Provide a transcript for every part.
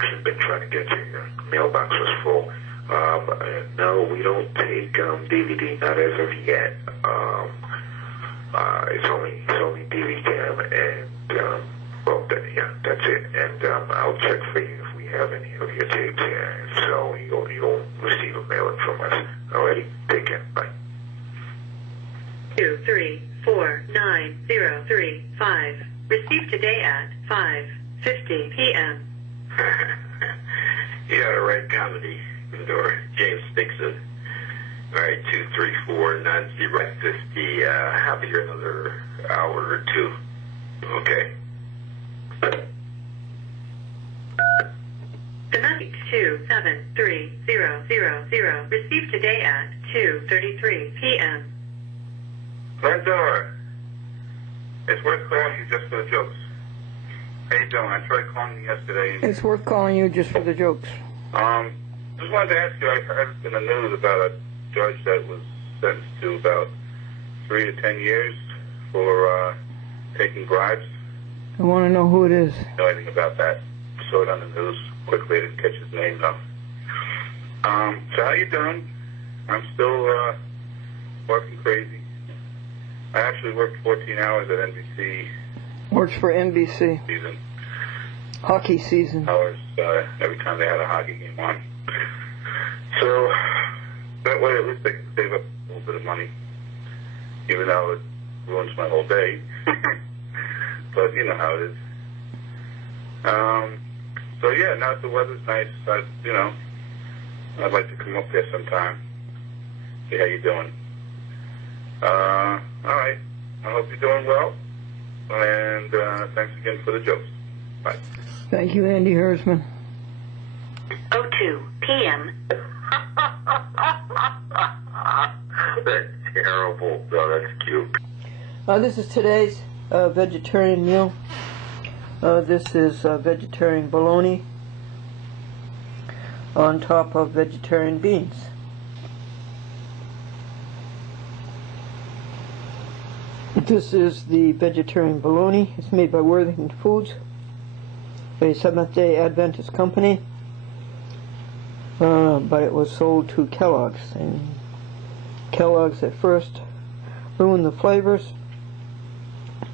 actually been trying to get to you. Your mailbox was full. No, we don't take DVD, not as of yet. It's only DVD, and well, yeah, that's it. And I'll check for you if we have any of your tapes. Yeah, if so, you'll receive a mailing from us. Alrighty, take care. Bye. 2349035. Received today at 5:50 p.m. You got it right, comedy. Glendora. James Dixon. All right, 2349050. Have you another hour or two. Okay. The message 273000. Received today at 2:33 p.m. Glendora. It's worth calling you just for the jokes. How you doing? I tried calling you yesterday. It's worth calling you just for the jokes. Just wanted to ask you, I heard in the news about a judge that was sentenced to about 3 to 10 years for taking bribes. I want to know who it is. Know anything about that? Saw it on the news. Quickly, I didn't catch his name though. So how you doing? I'm still working crazy. I actually worked 14 hours at NBC. Works for NBC. Season. Hockey season. Hours every time they had a hockey game on. So that way at least they can save up a little bit of money, even though it ruins my whole day. But you know how it is. So yeah, now that the weather's nice, I'd like to come up there sometime. See how you're doing. All right. I hope you're doing well. And thanks again for the jokes. Bye. Thank you, Andy Hersman. 02 p.m. That's terrible. No, that's cute. This is today's vegetarian meal. This is vegetarian bologna on top of vegetarian beans. This is the vegetarian bologna. It's made by Worthington Foods, a Seventh-day Adventist company, but it was sold to Kellogg's, and Kellogg's at first ruined the flavors,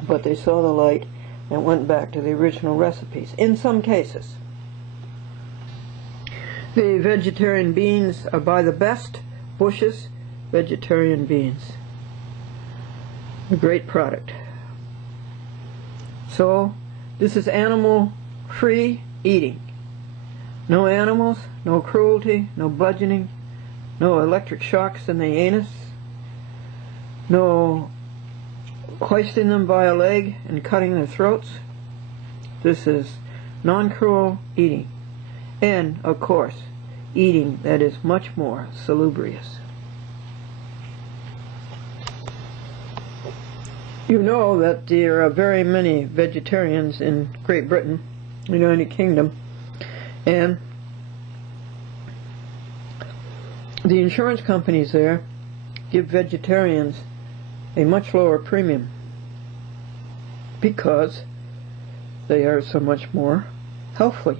but they saw the light and went back to the original recipes in some cases. The vegetarian beans are by the best Bush's vegetarian beans. A great product. So this is animal-free eating. No animals, no cruelty, no bludgeoning, no electric shocks in the anus, no hoisting them by a leg and cutting their throats. This is non-cruel eating, and of course eating that is much more salubrious. You know that there are very many vegetarians in Great Britain, United Kingdom, and the insurance companies there give vegetarians a much lower premium because they are so much more healthy.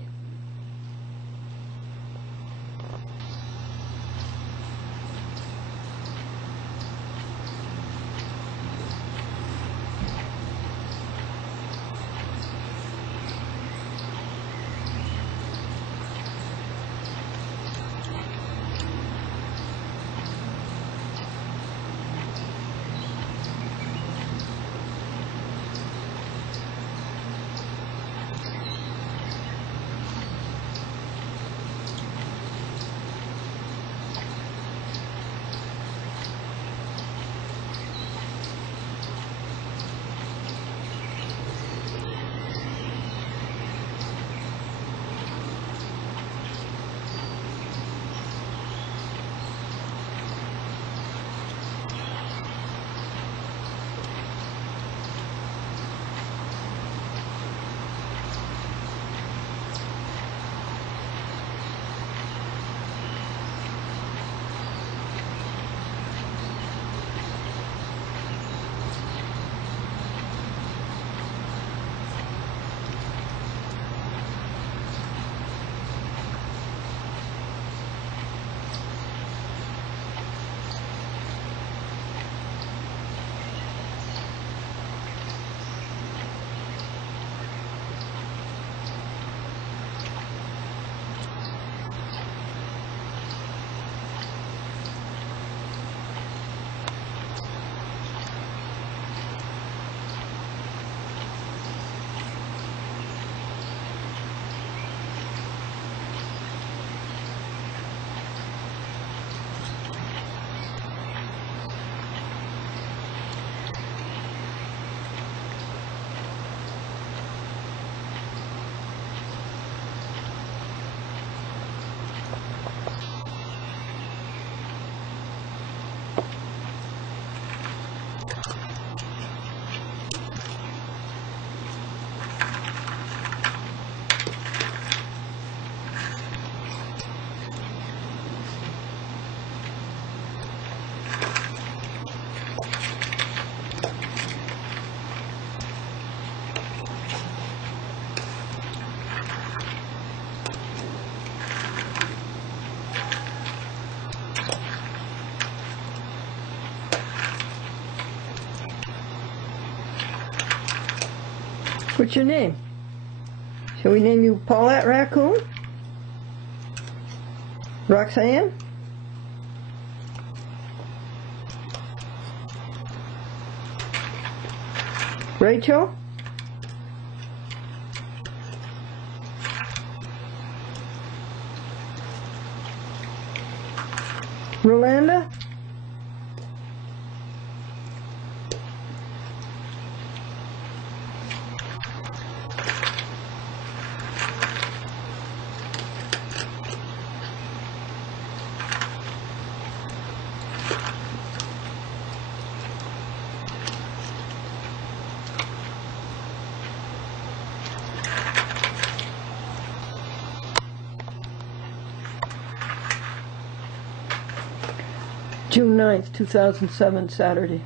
What's your name? Shall we name you Paulette Raccoon? Roxanne? Rachel? Rolanda? June 9th, 2007, Saturday.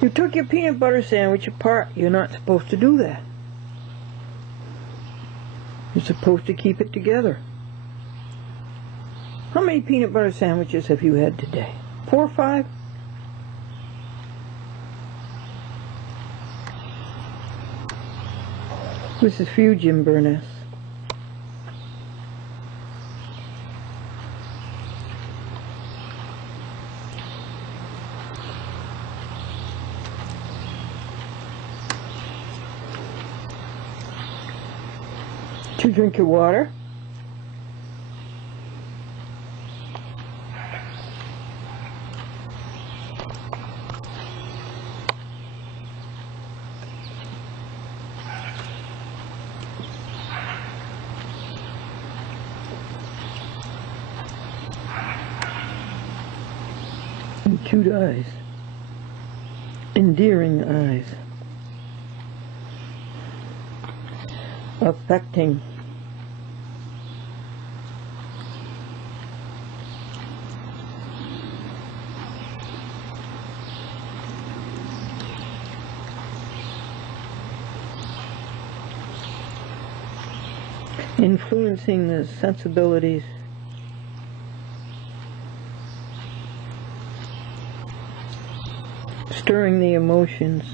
You took your peanut butter sandwich apart. You're not supposed to do that. You're supposed to keep it together. How many peanut butter sandwiches have you had today? 4 or 5? This is for you, Jim Burness. Did you drink your water? And cute eyes. Endearing eyes. Affecting. Influencing the sensibilities, stirring the emotions,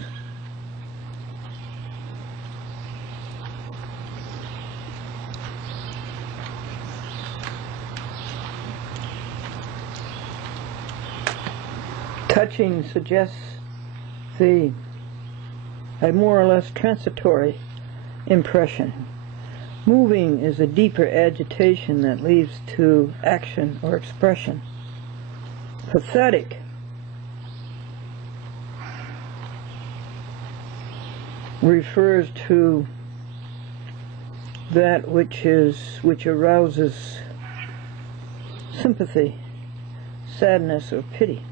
touching suggests a more or less transitory impression. Moving is a deeper agitation that leads to action or expression. Pathetic refers to that which arouses sympathy, sadness, or pity.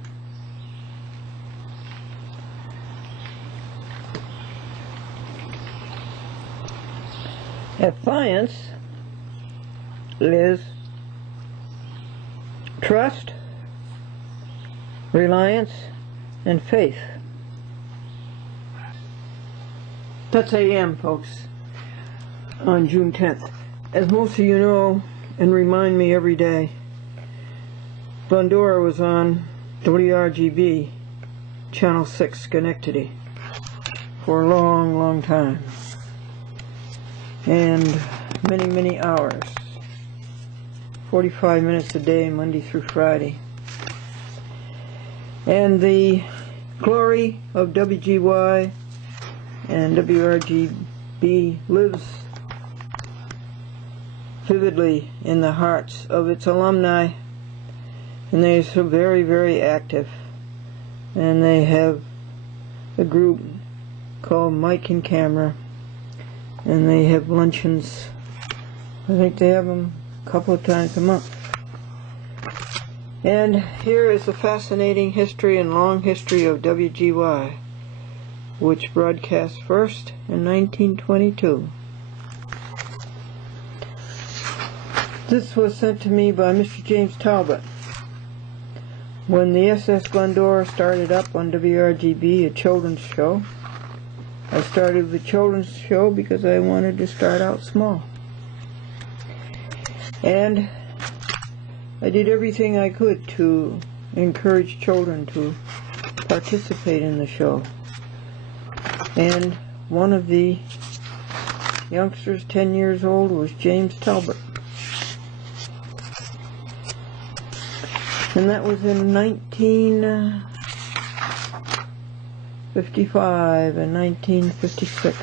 Affiance is trust, reliance, and faith. That's AM, folks, on June 10th. As most of you know and remind me every day, Glendora was on WRGB, Channel 6, Schenectady, for a long, long time. And many, many hours. 45 minutes a day, Monday through Friday. And the glory of WGY and WRGB lives vividly in the hearts of its alumni, and they are so very, very active. And they have a group called Mike and Camera, and they have luncheons. I think they have them a couple of times a month. And here is the fascinating history and long history of WGY, which broadcast first in 1922. This was sent to me by Mr. James Talbot. When the SS Glendora started up on WRGB, a children's show, I started the children's show because I wanted to start out small. And I did everything I could to encourage children to participate in the show. And one of the youngsters, 10 years old, was James Talbot. And that was in 1955 and 1956.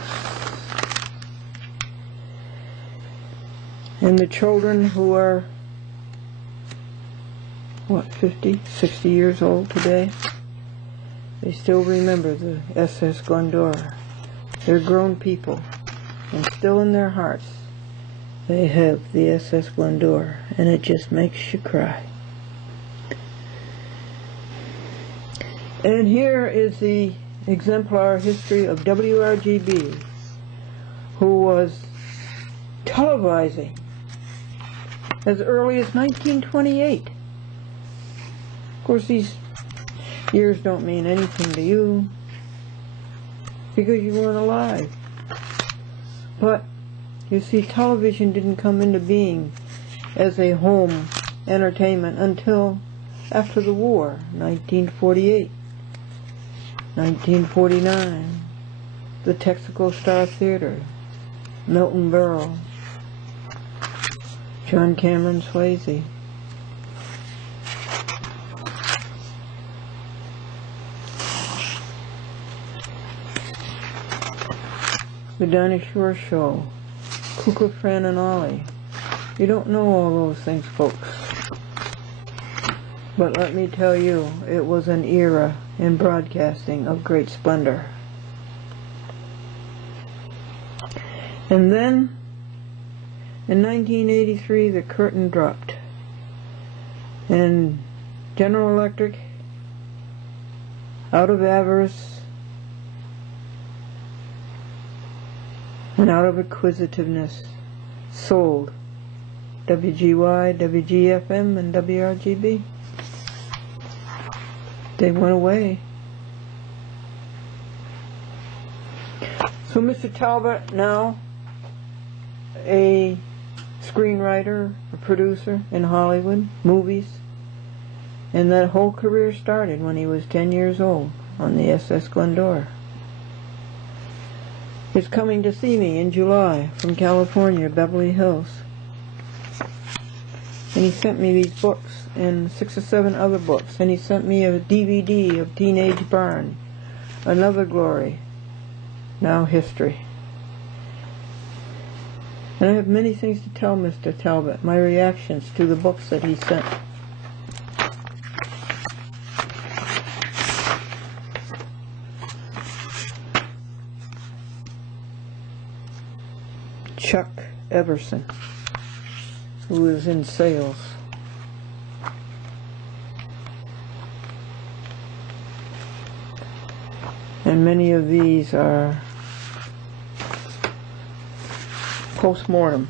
And the children who are, 50, 60 years old today, they still remember the SS Glendora. They're grown people, and still in their hearts, they have the SS Glendora, and it just makes you cry. And here is the exemplar history of WRGB, who was televising as early as 1928. Of course, these years don't mean anything to you because you weren't alive. But, you see, television didn't come into being as a home entertainment until after the war, 1948. 1949, the Texaco Star Theater, Milton Berle, John Cameron Swayze. The Dinah Shore Show, Kuka, Fran, and Ollie. You don't know all those things, folks. But let me tell you, it was an era in broadcasting of great splendor. And then, in 1983, the curtain dropped. And General Electric, out of avarice and out of acquisitiveness, sold WGY, WGFM, and WRGB. They went away. So Mr. Talbot, now a screenwriter, a producer in Hollywood, movies, and that whole career started when he was 10 years old on the SS Glendora. He's coming to see me in July from California, Beverly Hills. And he sent me these books and 6 or 7 other books. And he sent me a DVD of Teenage Barn, Another Glory, Now History. And I have many things to tell Mr. Talbot, my reactions to the books that he sent. Chuck Everson, who is in sales. And many of these are post-mortem.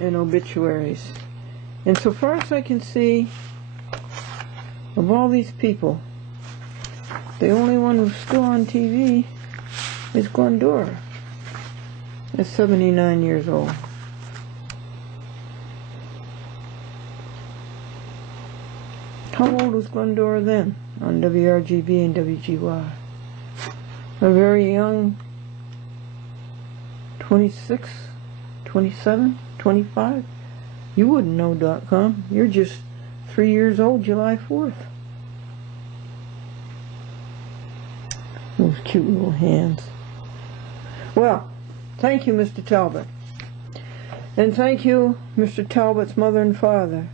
And obituaries. And so far as I can see, of all these people, the only one who's still on TV is Glendora. Is 79 years old. How old was Glendora then on WRGB and WGY? A very young 26, 27, 25? You wouldn't know .com. You're just 3 years old, July 4th. Those cute little hands. Well, thank you, Mr. Talbot. And thank you, Mr. Talbot's mother and father,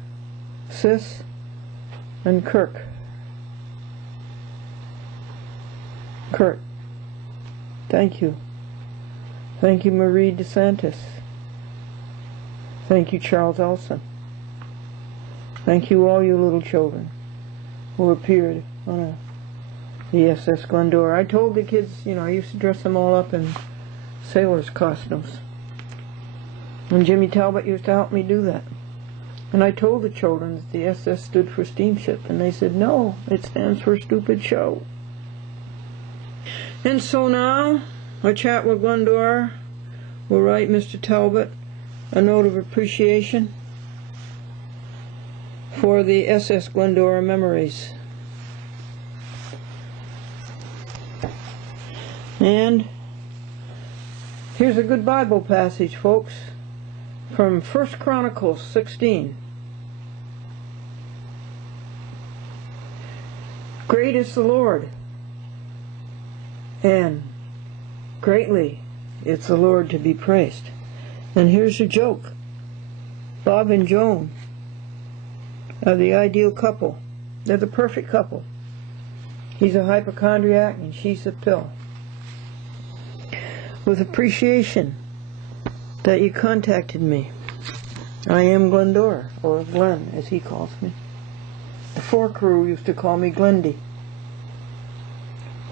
Sis and Kurt. Thank you. Thank you, Marie DeSantis. Thank you, Charles Elson. Thank you, all you little children who appeared on the SS Glendora. I told the kids, you know, I used to dress them all up in sailors' costumes. And Jimmy Talbot used to help me do that. And I told the children that the SS stood for steamship, and they said, no, it stands for stupid show. And so now, I chat with Glendora. We'll write Mr. Talbot a note of appreciation for the SS Glendora memories. And here's a good Bible passage, folks, from 1 Chronicles 16. Great is the Lord, and greatly is the Lord to be praised. And here's a joke. Bob and Joan are the ideal couple. They're the perfect couple. He's a hypochondriac and she's a pill. With appreciation that you contacted me. I am Glendora, or Glenn as he calls me. The Four Crew used to call me Glendy.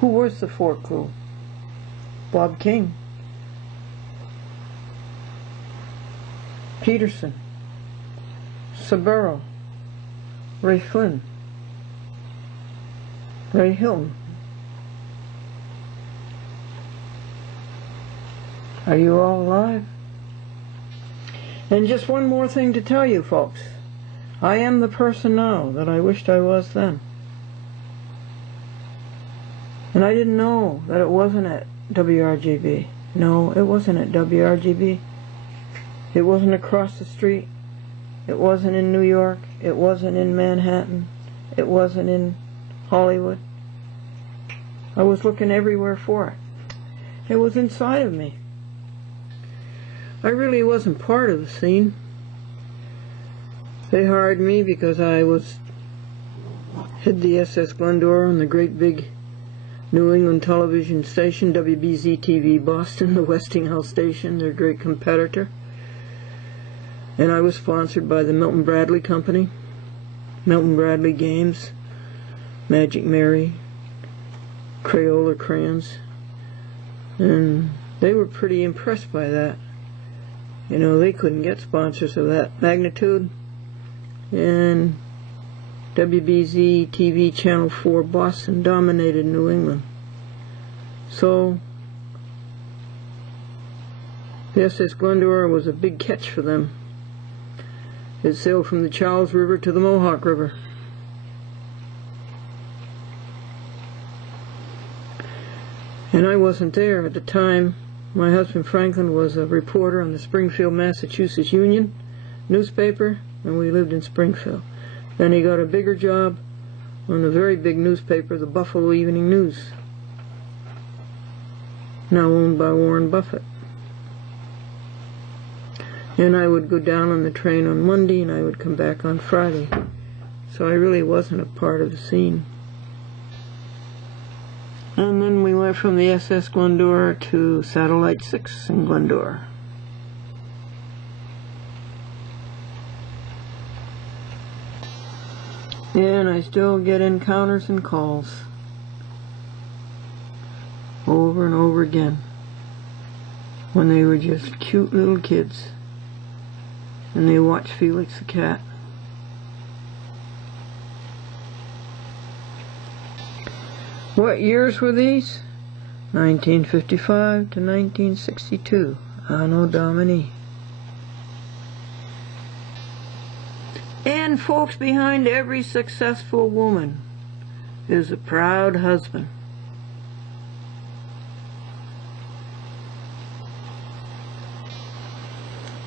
Who was the Four Crew? Bob King, Peterson, Saburo, Ray Flynn, Ray Hilton. Are you all alive? And just one more thing to tell you, folks. I am the person now that I wished I was then. And I didn't know that it wasn't at WRGB. No, it wasn't at WRGB. It wasn't across the street. It wasn't in New York. It wasn't in Manhattan. It wasn't in Hollywood. I was looking everywhere for it. It was inside of me. I really wasn't part of the scene. They hired me because I had the SS Glendora on the great big New England television station, WBZ-TV Boston, the Westinghouse station, their great competitor. And I was sponsored by the Milton Bradley Company, Milton Bradley Games, Magic Mary, Crayola crayons. And they were pretty impressed by that. You know, they couldn't get sponsors of that magnitude. And WBZ TV Channel 4 Boston dominated New England. So the SS Glendora was a big catch for them. It sailed from the Charles River to the Mohawk River. And I wasn't there at the time. My husband Franklin was a reporter on the Springfield, Massachusetts Union newspaper, and we lived in Springfield. Then he got a bigger job on a very big newspaper, the Buffalo Evening News, now owned by Warren Buffett. And I would go down on the train on Monday and I would come back on Friday. So I really wasn't a part of the scene. And then we went from the SS Glendora to Satellite 6 in Glendora. And I still get encounters and calls over and over again when they were just cute little kids and they watched Felix the cat. What years were these? 1955 to 1962. Anno Domini. And folks, behind every successful woman is a proud husband.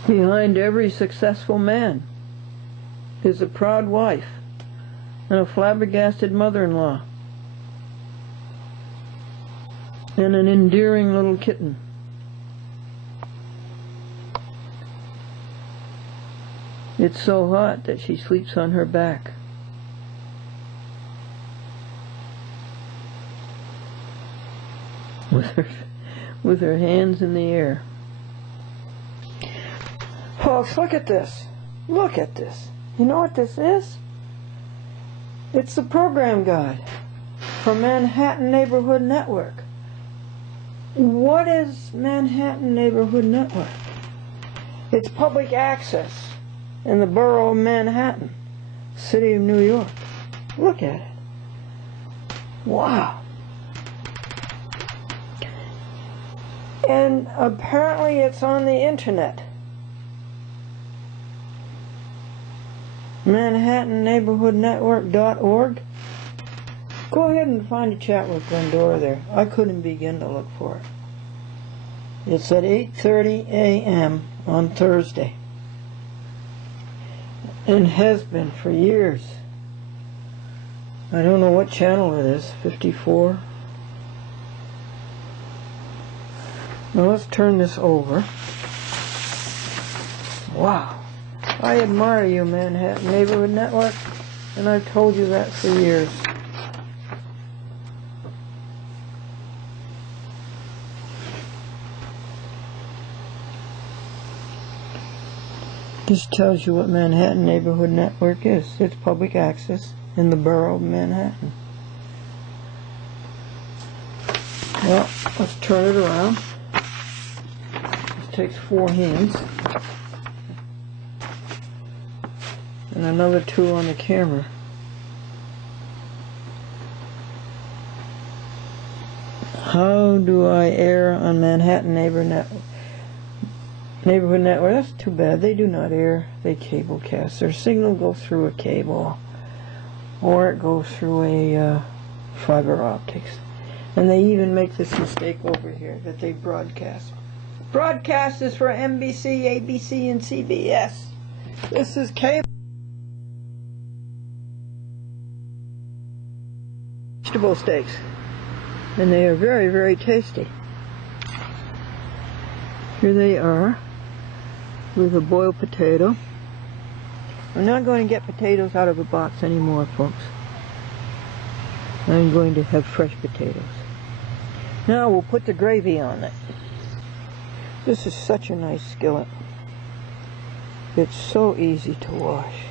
Behind every successful man is a proud wife and a flabbergasted mother-in-law and an endearing little kitten. It's so hot that she sleeps on her back. With her hands in the air. Folks, look at this. Look at this. You know what this is? It's the program guide. from Manhattan Neighborhood Network. What is Manhattan Neighborhood Network? It's public access in the borough of Manhattan, city of New York. Look at it. Wow. And apparently it's on the internet. ManhattanNeighborhoodNetwork.org. Go ahead and find a chat with Glendora there. I couldn't begin to look for it. It's at 8:30 a.m. on Thursday. And has been for years. I don't know what channel it is, 54. Now let's turn this over. Wow. I admire you, Manhattan Neighborhood Network, and I've told you that for years. This tells you what Manhattan Neighborhood Network is. It's public access in the borough of Manhattan. Well, let's turn it around. This takes 4 hands. And another 2 on the camera. How do I air on Manhattan Neighborhood Network? That's too bad. They do not air. They cablecast. Their signal goes through a cable, or it goes through a fiber optics. And they even make this mistake over here that they broadcast. Broadcast is for NBC, ABC, and CBS. This is cable. Vegetable steaks, and they are very, very tasty. Here they are with a boiled potato. I'm not going to get potatoes out of a box anymore, folks. I'm going to have fresh potatoes. Now we'll put the gravy on it. This is such a nice skillet. It's so easy to wash.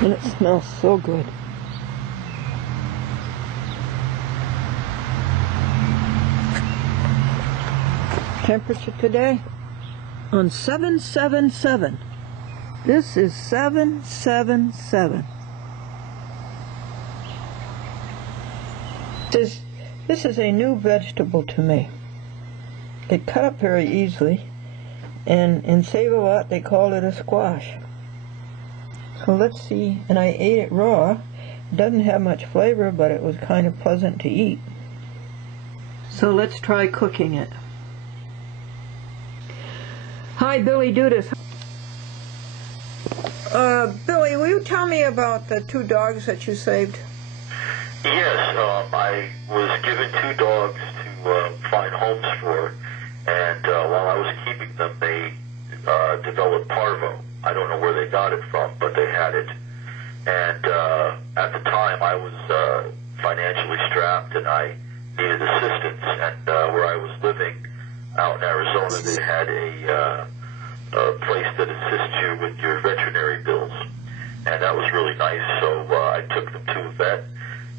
And it smells so good. Temperature today on 777. This is 777. This is a new vegetable to me. They cut up very easily, and in Save-A-Lot they call it a squash. So let's see, and I ate it raw. It doesn't have much flavor, but it was kind of pleasant to eat. So let's try cooking it. Hi, Billy Dudas. Billy, will you tell me about the 2 dogs that you saved? Yes, I was given 2 dogs to find homes for, and while I was keeping them, they developed parvo. I don't know where they got it from, but they had it. And at the time, I was financially strapped, and I needed assistance. And where I was living out in Arizona, they had a place that assists you with your veterinary bills. And that was really nice. So I took them to a vet,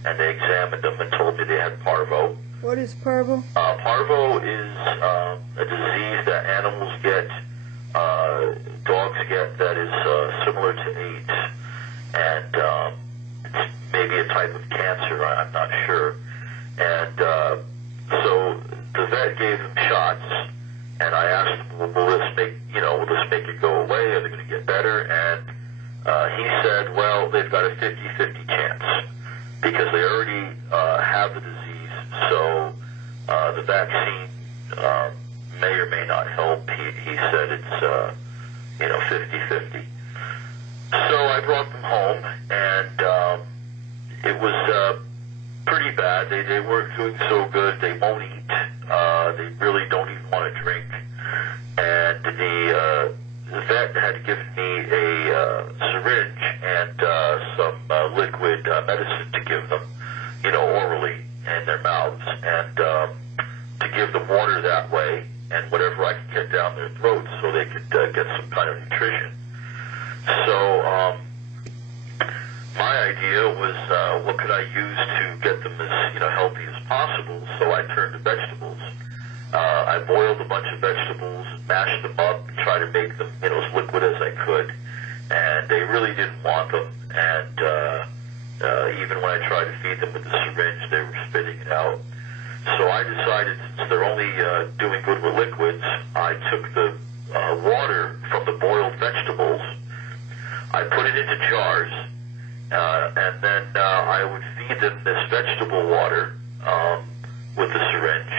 and they examined them and told me they had parvo. What is parvo? Parvo is a disease that animals get, dogs get, that is similar to AIDS, and it's maybe a type of cancer. I'm not sure. And so the vet gave them shots, and I asked him, well, will this make it go away? Are they going to get better? And he said, well, they've got a 50-50 chance because they already have the disease. So the vaccine may or may not help. He said it's 50-50. So I brought them home, and it was pretty bad. They weren't doing so good. They won't eat. They really don't even want to drink. And the vet had given me a syringe and some liquid medicine to give them, orally in their mouths, and to give them water that way and whatever I could get down their throats so they could get some kind of nutrition. So my idea was, what could I use to get them as healthy as possible? So I turned to vegetables. I boiled a bunch of vegetables, mashed them up, and tried to make them as liquid as I could. And they really didn't want them. And even when I tried to feed them with the syringe, they were spitting it out. So I decided, since they're only doing good with liquids, I took the water from the boiled vegetables, I put it into jars, and then I would feed them this vegetable water with the syringe.